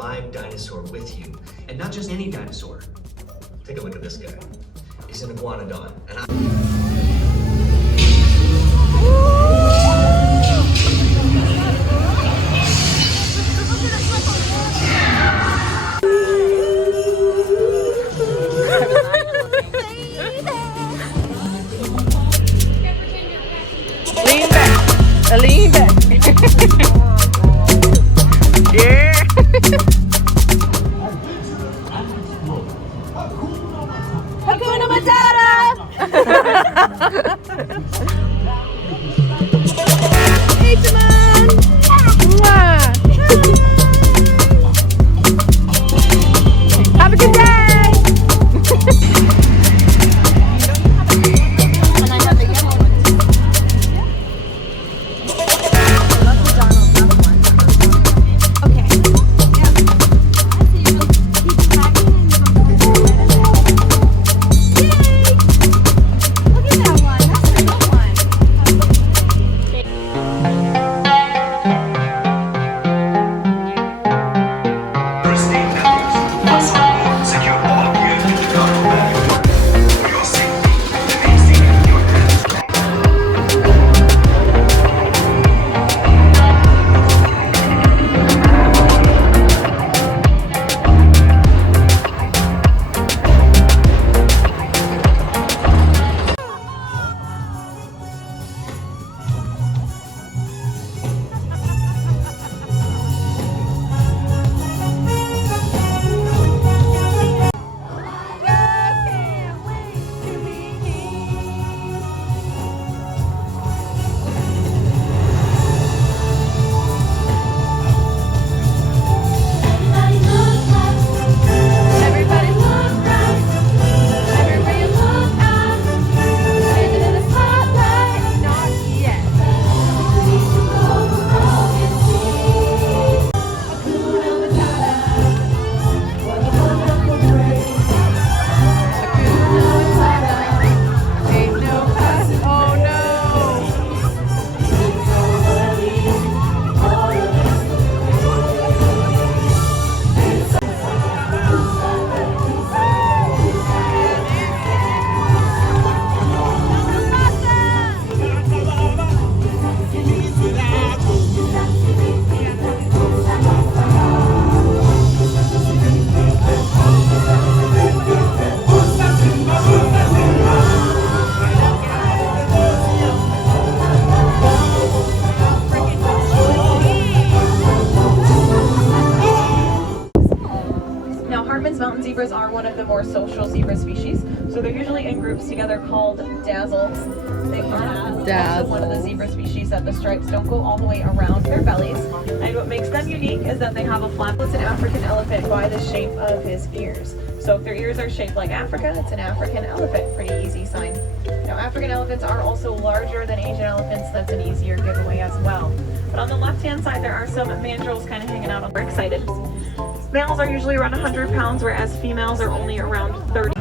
live dinosaur with you. And not just any dinosaur. Take a look at this guy. He's an iguanodon. Lean back. Yeah. Hakuna Matata. Hey, Timon. Have a good day. Mountain zebras are one of the more social zebra species, so they're usually in groups together called dazzles. They are also one of the zebra species that the stripes don't go all the way around their bellies, and what makes them unique is that they have a flap. It's an African elephant by the shape of his ears. So if their ears are shaped like Africa, it's an African elephant. Pretty easy sign. Now African elephants are also larger than Asian elephants. That's an easier giveaway as well. But on the left-hand side, there are some mandrills kind of hanging out. We're excited. Males are usually around 100 pounds, whereas females are only around 30.